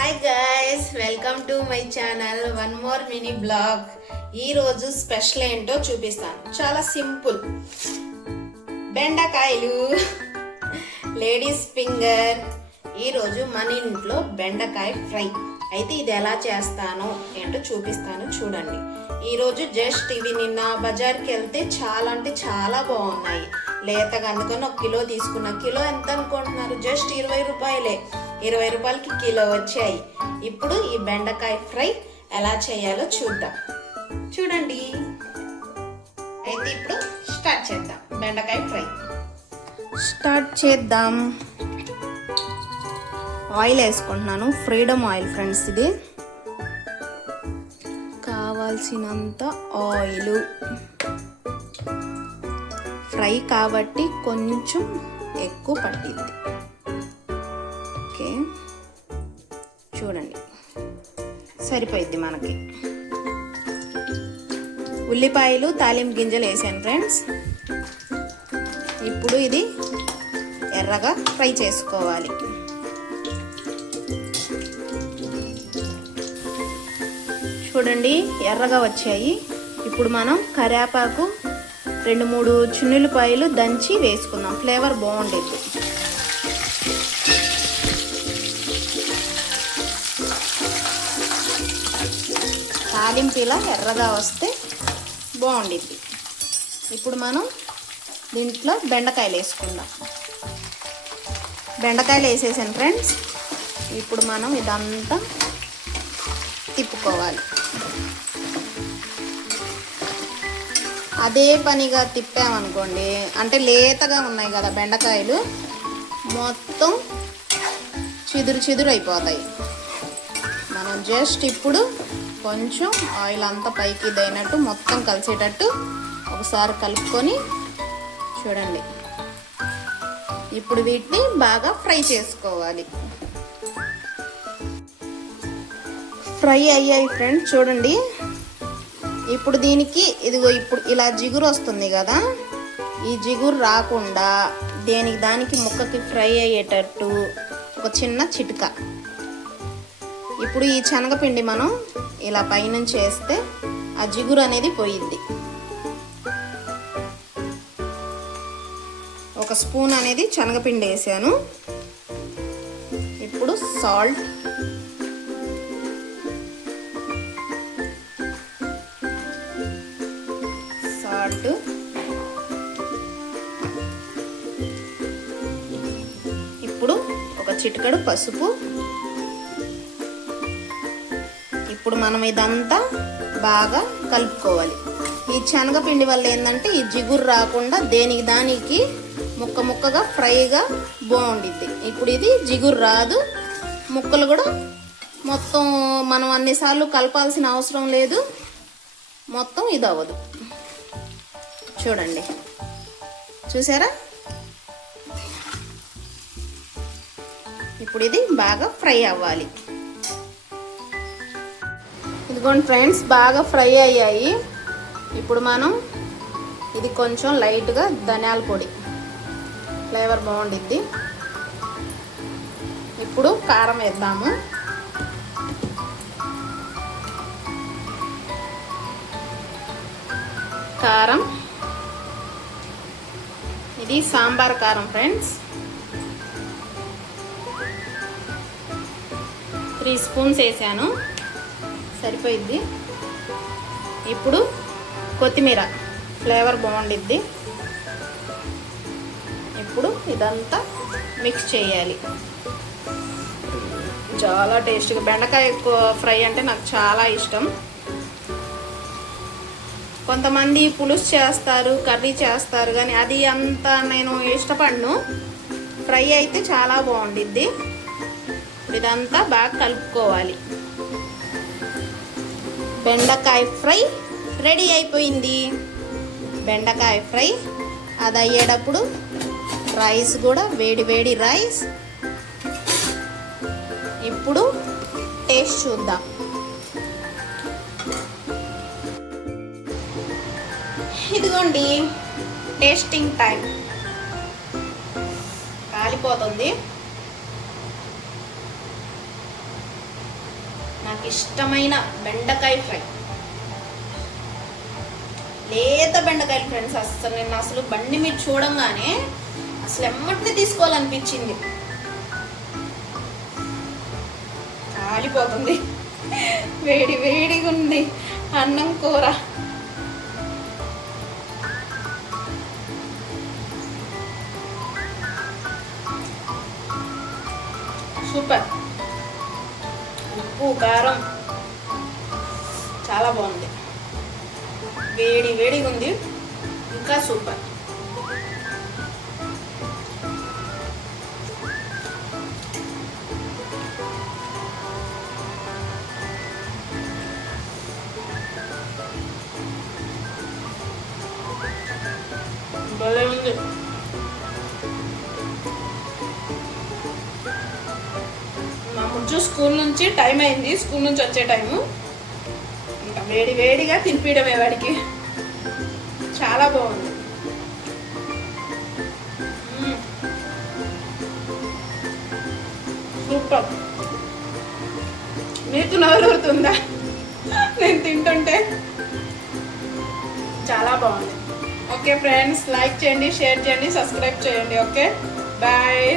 Hi guys, welcome to my channel. One more mini blog. ఈరోజు special ఏంటో చూపిస్తాను. చాలా సింపుల్, బెండకాయలు, లేడీస్ ఫింగర్. ఈరోజు మన ఇంట్లో బెండకాయ ఫ్రై. అయితే ఇది ఎలా చేస్తానో ఏంటో చూపిస్తాను, చూడండి. ఈరోజు జస్ట్ ఇవి నిన్న బజార్కి వెళ్తే చాలా అంటే చాలా బాగున్నాయి, లేతగా. అందుకని 1 కిలో తీసుకున్నా. కిలో ఎంత అనుకుంటున్నారు? జస్ట్ 20 రూపాయలే. 20 రూపాయలకి కిలో వచ్చాయి. ఇప్పుడు ఈ బెండకాయ ఫ్రై ఎలా చేయాలో చూద్దాం, చూడండి. అయితే ఇప్పుడు స్టార్ట్ చేద్దాం. బెండకాయ ఫ్రై స్టార్ట్ చేద్దాం. ఆయిల్ వేసుకుంటున్నాను, ఫ్రీడమ్ ఆయిల్ ఫ్రెండ్స్. ఇది కావాల్సినంత ఆయిల్. ఫ్రై కాబట్టి కొంచెం ఎక్కువ పట్టింది. ఓకే, చూడండి, సరిపోయిద్ది మనకి. ఉల్లిపాయలు, తాలింపు గింజలు వేసాను ఫ్రెండ్స్. ఇప్పుడు ఇది ఎర్రగా ఫ్రై చేసుకోవాలి. చూడండి, ఎర్రగా వచ్చాయి. ఇప్పుడు మనం కరివేపాకు, 2-3 చిన్నులపాయలు దంచి వేసుకుందాం. ఫ్లేవర్ బాగుండేది. తాలింపు ఇలా ఎర్రగా వస్తే బాగుండిద్ది. ఇప్పుడు మనం దీంట్లో బెండకాయలు వేసుకుందాం. బెండకాయలు వేసేసాను ఫ్రెండ్స్. ఇప్పుడు మనం ఇదంతా తిప్పుకోవాలి. అదే పనిగా తిప్పామనుకోండి, అంటే లేతగా ఉన్నాయి కదా బెండకాయలు, మొత్తం చిదురు అయిపోతాయి. మనం జస్ట్ ఇప్పుడు కొంచెం ఆయిల్ అంతా పైకి ఇదైనట్టు మొత్తం కలిసేటట్టు ఒకసారి కలుపుకొని చూడండి. ఇప్పుడు వీటిని బాగా ఫ్రై చేసుకోవాలి. ఫ్రై అయ్యాయి ఫ్రెండ్స్, చూడండి. ఇప్పుడు దీనికి ఇదిగో ఇప్పుడు ఇలా జిగురు వస్తుంది కదా, ఈ జిగురు రాకుండా దానికి ముక్కకి ఫ్రై అయ్యేటట్టు ఒక చిన్న చిటిక. ఇప్పుడు ఈ శనగపిండి మనం ఇలా పైనుంచి వేస్తే ఆ జిగురు అనేది పోయిద్ది. 1 స్పూన్ అనేది శనగపిండి వేసాను. ఇప్పుడు సాల్ట్, ఇప్పుడు 1 చిటికెడు పసుపు. ఇప్పుడు మనం ఇదంతా బాగా కలుపుకోవాలి. ఈ శనగపిండి వల్ల ఏంటంటే ఈ జిగురు రాకుండా దానికి ముక్కగా ఫ్రైగా బాగుండిద్ది. ఇప్పుడు ఇది జిగురు రాదు, ముక్కలు కూడా మొత్తం మనం అన్నిసార్లు కలపాల్సిన అవసరం లేదు, మొత్తం ఇది అవ్వదు. చూడండి, చూసారా? ఇప్పుడు ఇది బాగా ఫ్రై అవ్వాలి. ఇదిగోండి ఫ్రెండ్స్, బాగా ఫ్రై అయ్యాయి. ఇప్పుడు మనం ఇది కొంచెం లైట్గా ధనియాల పొడి, ఫ్లేవర్ బాగుండిద్ది. ఇప్పుడు కారం వేద్దాము. కారం, ఇది సాంబార్ కారం ఫ్రెండ్స్. 3 స్పూన్స్ వేసాను, సరిపోయిద్ది. ఇప్పుడు కొత్తిమీర, ఫ్లేవర్ బాగుండిద్ది. ఇప్పుడు ఇదంతా మిక్స్ చేయాలి. చాలా టేస్ట్గా, బెండకాయ ఫ్రై అంటే నాకు చాలా ఇష్టం. కొంతమంది పులుసు చేస్తారు, కర్రీ చేస్తారు, కానీ అది అంత నేను ఇష్టపడను. ఫ్రై అయితే చాలా బాగుండిద్ది. ఇదంతా బాగా కలుపుకోవాలి. బెండకాయ ఫ్రై రెడీ అయిపోయింది. బెండకాయ ఫ్రై అది అయ్యేటప్పుడు రైస్ కూడా, వేడి రైస్. ఇప్పుడు టేస్ట్ చూద్దాం. ఇదిగోండి, టేస్టింగ్ టైం. కాలిపోతుంది. నాకు ఇష్టమైన బెండకాయ ఫ్రై. లేత బెండకాయలు ఫ్రెండ్స్, అసలు బండి మీద చూడంగానే అసలు ఎమ్మటిని తీసుకోవాలనిపించింది. కాలిపోతుంది, వేడి వేడిగా ఉంది అన్నం కూర. సూపర్. ఉప్పు కారం చాలా బాగుంది, వేడి వేడిగా ఉంది, ఇంకా సూపర్. భలే ఉంది. మా ముజ్జు స్కూల్ నుంచి టైం అయింది, స్కూల్ నుంచి వచ్చే టైము. ఇంకా వేడి వేడిగా తినిపించడమే వాడికి. చాలా బాగుంది. సూపర్. మీకు నోరుతుందా నేను తింటుంటే? చాలా బాగుంది. ఓకే ఫ్రెండ్స్, లైక్ చేయండి, షేర్ చేయండి, సబ్స్క్రైబ్ చేయండి. Okay, bye.